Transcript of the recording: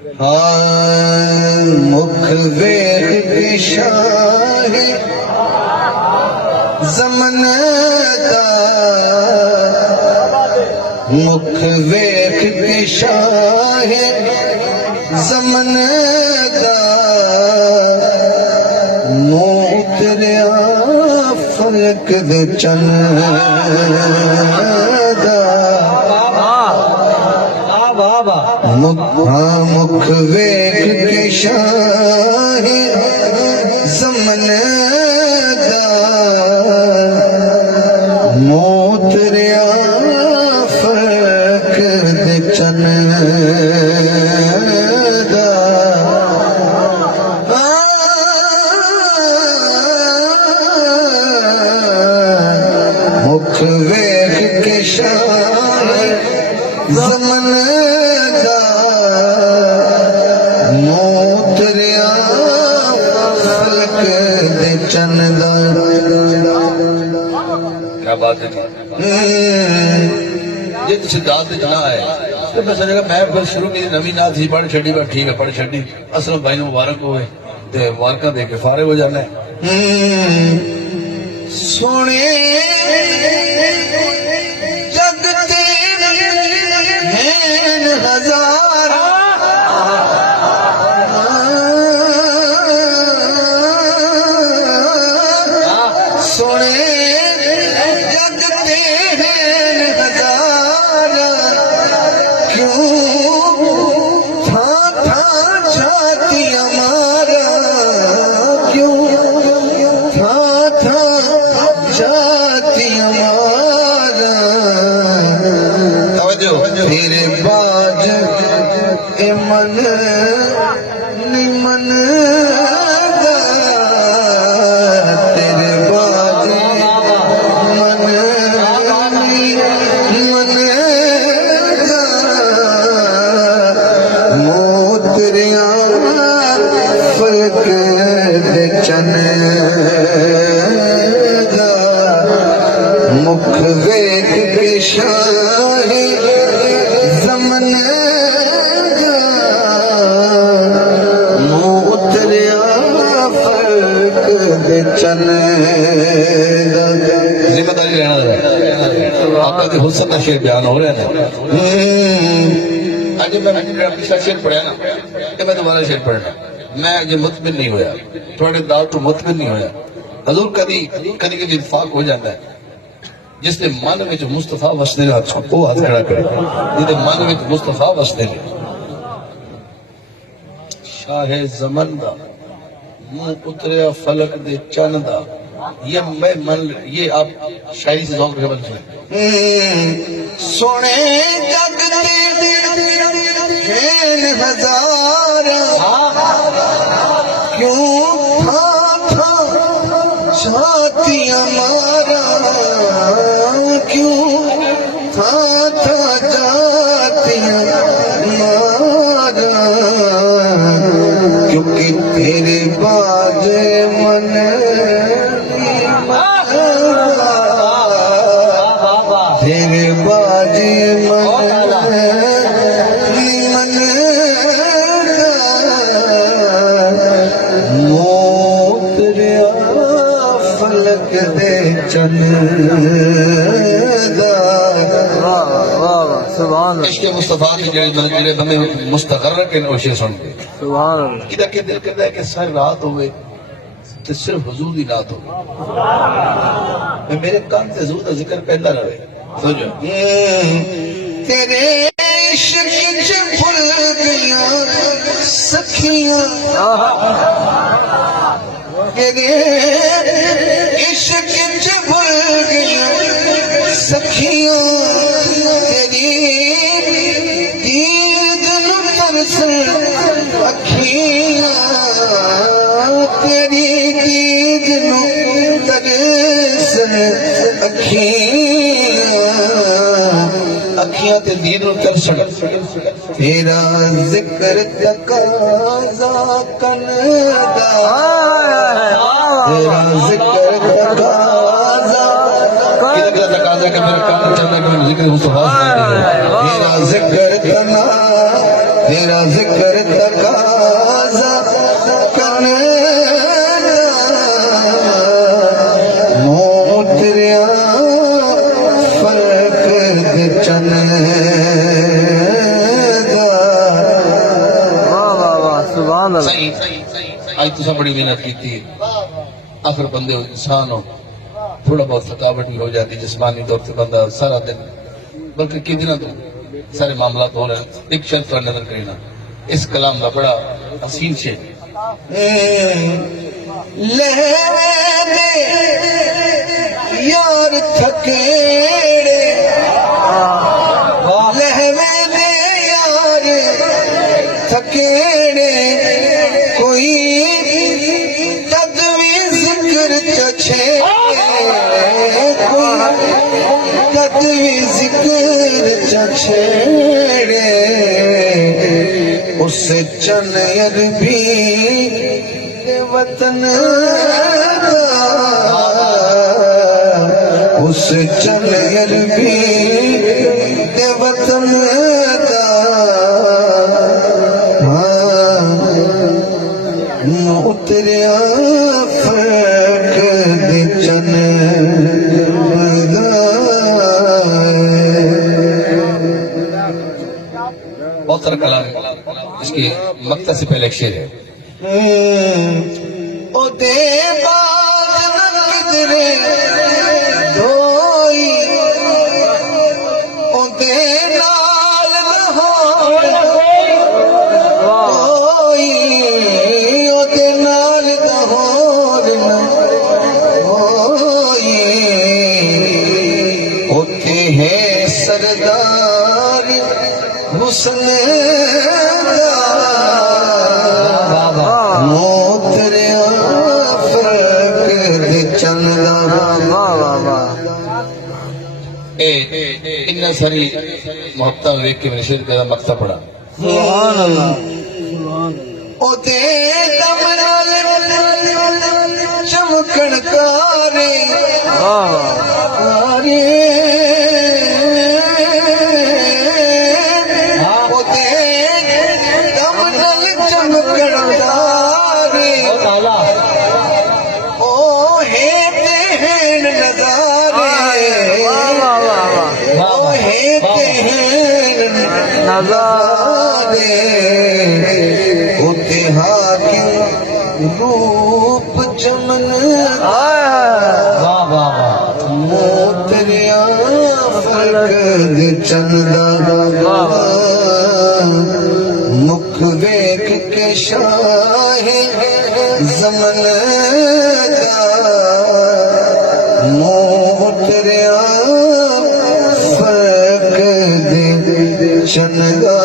हाँ मुख वेख के शाह ज़मन दा, मुख वेख के शाह ज़मन दा, मुँह उतरिया फलक दे चन दा। मुख वेख के शाह ज़मन दा, मोतरिया फलक दे चन दा। मुख वेख के शाह ज़मन दा, मोतरिया फलक दे चन दा। क्या बात है जे तुसी दात जना है तो मैं समझा मैं फिर शुरू की नवी नाथ ही पढ़ छड़ी पर ठीक है पढ़ छड़ी असल भाई ने मुबारक होए ते मुबारक दे के फारे हो जाना है। सोने जगते हैं हजार, सोने जगते हैं हजार, क्यों था छाती हमारा, क्यों था छाती हमारा। तेरे बाज ए मन निमन दा, तेरे बाज मन निमन दा, मोतरिया फलक दे चन दा। मुख वेख के शाह ज़मन दा, मोतरिया फलक दे चन दा। जिम्मेदारी लेना है आपका के हुस्न का शेर बयान हो रहा है। आज मैं पिछला शेर पढ़ा ना ये मैं दोबारा शेर पढ़ना मैं अजे मुतमिन नहीं होया थोड़े दाव तो मुतमिन नहीं होया। हजूर कदी कदी कदी इत्फाक हो जाता है जिसने मन में मुस्तफा वसदे वो हाथ खड़ा करे जिसने मन में मुस्तफा वसदे शाह ज़मन दा, मुंह उतरिया फलक दे चन दा। ये मैं मन ये आप शायरी से जौक बन सोने जगते हैं हजार, क्यों था छाती हमारा, क्यों था जाती हमारा, क्योंकि तेरे बाजे मन तेरे बाजे मन मोतरिया फलक दे चन दा। इश्क़ मुस्तफा की जेड़े बंदे मुस्तक़र्र के नोशे सुन के सुभान अल्लाह किदा के दिल करदा है कि सारी रात होवे ते सिर्फ हुजूर दी रात होवे मेरे कान ते हुजूर दा जिक्र पहला रहे समझो। तेरे इश्क़ च भुल गया सखियां, तेरे इश्क़ च भुल गया सखियां, तेरी दीद नु तरस अखियां, तेरी दीद नु तरस अखियां, अखियां ते दीद नु तरस। तेरा जिक्र तकाज़ा कनदा, तेरा जिक्र तकाज़ा किदा तकाज़ा के मेरे कान चलने के जिक्र मुस्तफा तेरा जिक्र तेरा जिक्र तकाजा करना मोतरिया फर्क दे चन सही आज तुसा बड़ी मेहनत की थी आखिर बंदे हो इंसान हो थोड़ा बहुत थकावट भी हो जाती जिस्मानी तौर से बंदा सारा दिन बल्कि कितना तो सारे मामला हो रहे हैं एक शर्त पर नजर करेना इस कलाम का बड़ा हसीन शेर लहरे दे यार थकेड़े लहरे दे यार थकेड़े कोई तदवी जिक्र चछे कोई तदवी जिक्र चछेड़े उस चन अरबी वतन उस चन अरबी वतन उतरिया फर्क दे चन बहुत सारा कलाम है इसके मक्ता से पहले एक शेर है ओ दे बाज न किधरे धोई ओ दे नाल न होई ओ दे नाल न होई ओथे है सरदार हुस्न मोतरिया फर्क दे चंदा इन्ना सारी मोहब्बत देख के मैंने शेर का मक्ता पढ़ा ओ दे दम नाल चमकण कारे ओ दे दम नाल चमकण कारे ओ हे ते हैं नजारे ओ हे ते हैं नजारे उते हाकिम रूप चमन मोतरिया फर्क दे चंदा मुख वेख के शाह जमन मोतरिया फर्क दे चंदा